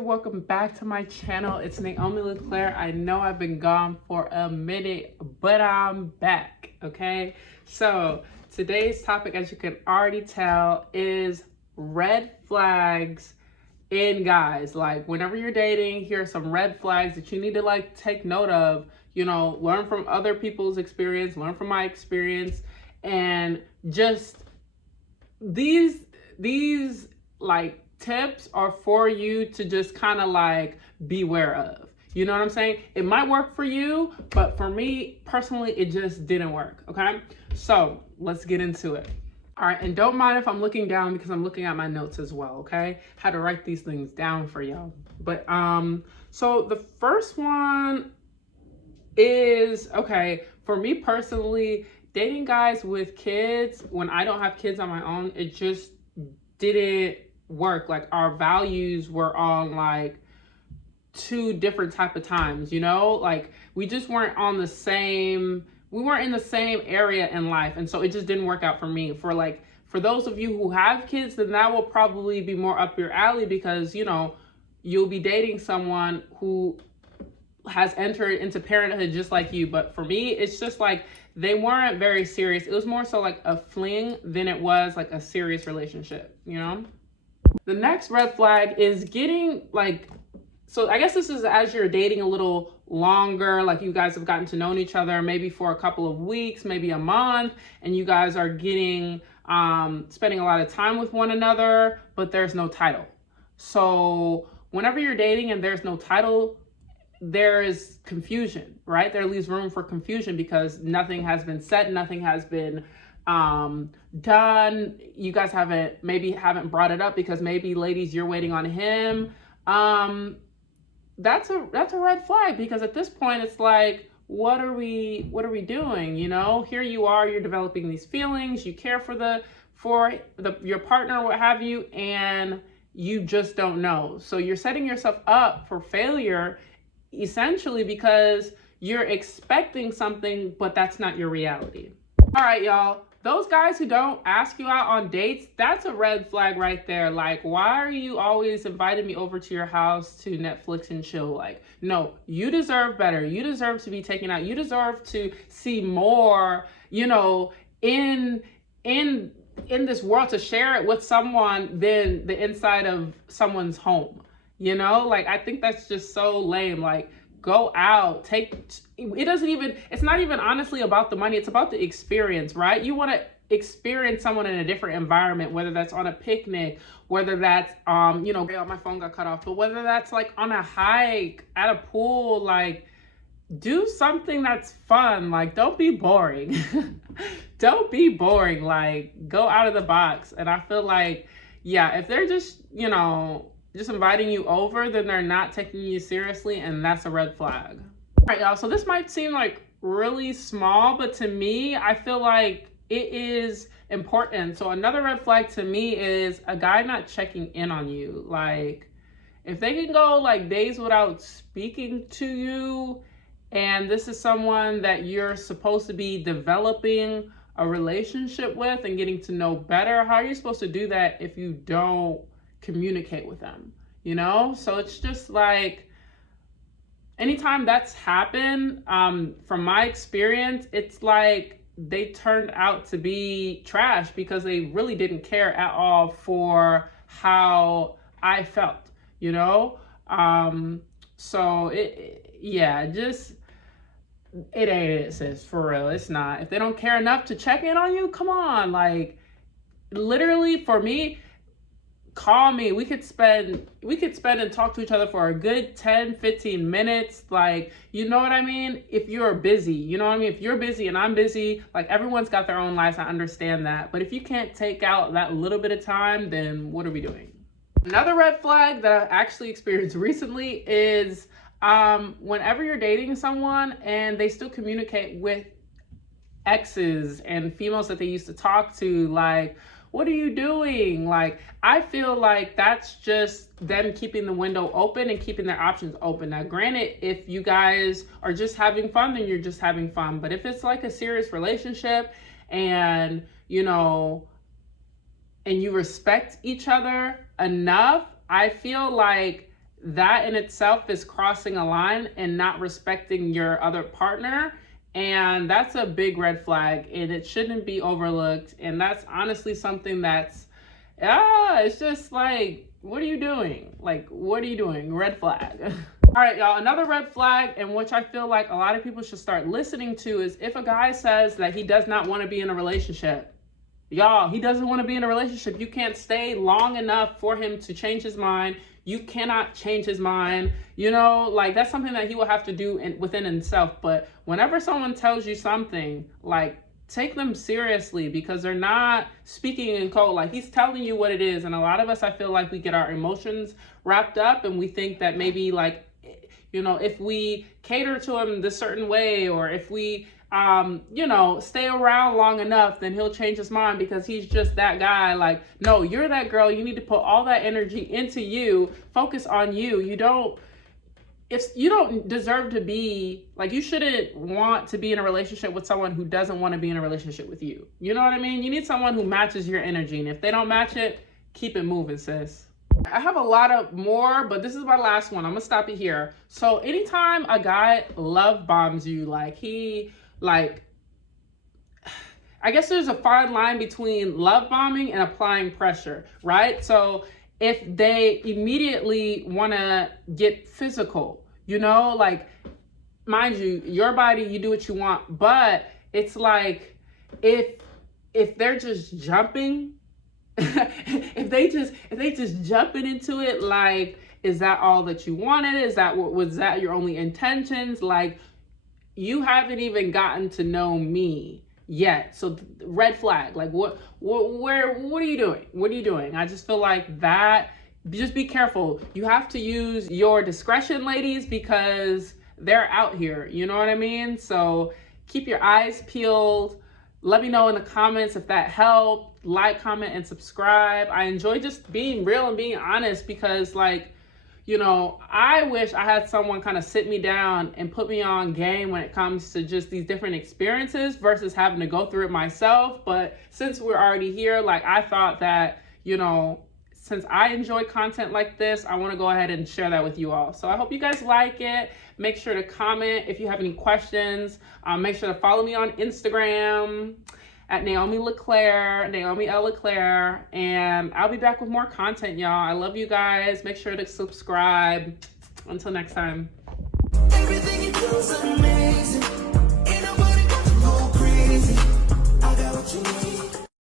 YouTube, welcome back to my channel. It's Naomi LeClaire. I know I've been gone for a minute, but I'm back, okay? So today's topic, as you can already tell, is red flags in guys. Like, whenever you're dating, here are some red flags that you need to like take note of, you know, learn from other people's experience, learn from my experience, and just these like tips are for you to just kind of like beware of. You know what I'm saying? It might work for you, but for me personally, it just didn't work. Okay, so let's get into it. All right, and don't mind if I'm looking down because I'm looking at my notes as well. Okay, had to write these things down for y'all. But so the first one is, okay, for me personally, dating guys with kids when I don't have kids on my own, it just didn't work. Like, our values were on like two different type of times, you know, like we just weren't on the same, we weren't in the same area in life, and so it just didn't work out for me. For those of you who have kids, then that will probably be more up your alley, because you know you'll be dating someone who has entered into parenthood just like you. But for me, it's just like they weren't very serious. It was more so like a fling than it was like a serious relationship, you know? The next red flag is getting like, so I guess this is as you're dating a little longer, like you guys have gotten to know each other maybe for a couple of weeks, maybe a month, and you guys are getting, spending a lot of time with one another, but there's no title. So whenever you're dating and there's no title, there is confusion, right? There leaves room for confusion because nothing has been said, nothing has been done. You guys haven't brought it up because maybe, ladies, you're waiting on him. That's a red flag, because at this point it's like, what are we doing? You know, here you are, you're developing these feelings, you care for your partner, what have you, and you just don't know. So you're setting yourself up for failure, essentially, because you're expecting something, but that's not your reality. All right, y'all. Those guys who don't ask you out on dates, that's a red flag right there. Like, why are you always inviting me over to your house to Netflix and chill? Like, no, you deserve better. You deserve to be taken out. You deserve to see more, you know, in this world, to share it with someone than the inside of someone's home. You know, like, I think that's just so lame. Like, go out, it's not even honestly about the money, it's about the experience, right? You want to experience someone in a different environment, whether that's on a picnic, whether that's, you know, my phone got cut off, but whether that's like on a hike, at a pool, like, do something that's fun. Like, don't be boring. Don't be boring. Like, go out of the box. And I feel like, yeah, if they're just, you know, just inviting you over, then they're not taking you seriously, and that's a red flag. All right, y'all, so this might seem like really small, but to me, I feel like it is important. So another red flag to me is a guy not checking in on you. Like, if they can go like days without speaking to you, and this is someone that you're supposed to be developing a relationship with and getting to know better, how are you supposed to do that if you don't communicate with them, you know? So it's just like, anytime that's happened, from my experience, it's like they turned out to be trash because they really didn't care at all for how I felt, you know? So it ain't it, sis, for real. It's not. If they don't care enough to check in on you, come on. Like, literally, for me, call me. We could spend and talk to each other for a good 10-15 minutes. Like, you know what I mean? If you're busy, you know what I mean? If you're busy and I'm busy, like, everyone's got their own lives. I understand that. But if you can't take out that little bit of time, then what are we doing? Another red flag that I actually experienced recently is whenever you're dating someone and they still communicate with exes and females that they used to talk to, like, what are you doing? Like, I feel like that's just them keeping the window open and keeping their options open. Now, granted, if you guys are just having fun, then you're just having fun. But if it's like a serious relationship and, you know, and you respect each other enough, I feel like that in itself is crossing a line and not respecting your other partner. And that's a big red flag, and it shouldn't be overlooked. And that's honestly something that's, it's just like, what are you doing? Like, what are you doing? Red flag. All right, y'all, another red flag, and which I feel like a lot of people should start listening to, is if a guy says that he does not want to be in a relationship. Y'all, he doesn't want to be in a relationship. You can't stay long enough for him to change his mind. You cannot change his mind. You know, like, that's something that he will have to do within himself. But whenever someone tells you something, like, take them seriously, because they're not speaking in code. Like, he's telling you what it is. And a lot of us, I feel like we get our emotions wrapped up, and we think that maybe, like, you know, if we cater to him this certain way, or if we you know, stay around long enough, then he'll change his mind because he's just that guy. Like, no, you're that girl. You need to put all that energy into you. Focus on you. If you don't deserve to be, like, you shouldn't want to be in a relationship with someone who doesn't want to be in a relationship with you. You know what I mean? You need someone who matches your energy. And if they don't match it, keep it moving, sis. I have a lot of more, but this is my last one. I'm gonna stop it here. So anytime a guy love bombs you, like, I guess there's a fine line between love bombing and applying pressure, right? So if they immediately want to get physical, you know, like, mind you, your body, you do what you want, but it's like, if they're just jumping, if they just jumping into it, like, is that all that you wanted? Was that your only intentions? Like, you haven't even gotten to know me yet. So red flag. Like, what are you doing? What are you doing? I just feel like that, just be careful. You have to use your discretion, ladies, because they're out here. You know what I mean? So keep your eyes peeled. Let me know in the comments if that helped. Like, comment, and subscribe. I enjoy just being real and being honest, because, like, you know, I wish I had someone kind of sit me down and put me on game when it comes to just these different experiences versus having to go through it myself. But since we're already here, like, I thought that, you know, since I enjoy content like this, I want to go ahead and share that with you all. So I hope you guys like it. Make sure to comment if you have any questions. Make sure to follow me on Instagram at Naomi LeClaire, Naomi L. LeClaire, and I'll be back with more content, y'all. I love you guys. Make sure to subscribe. Until next time. Everything you do is amazing.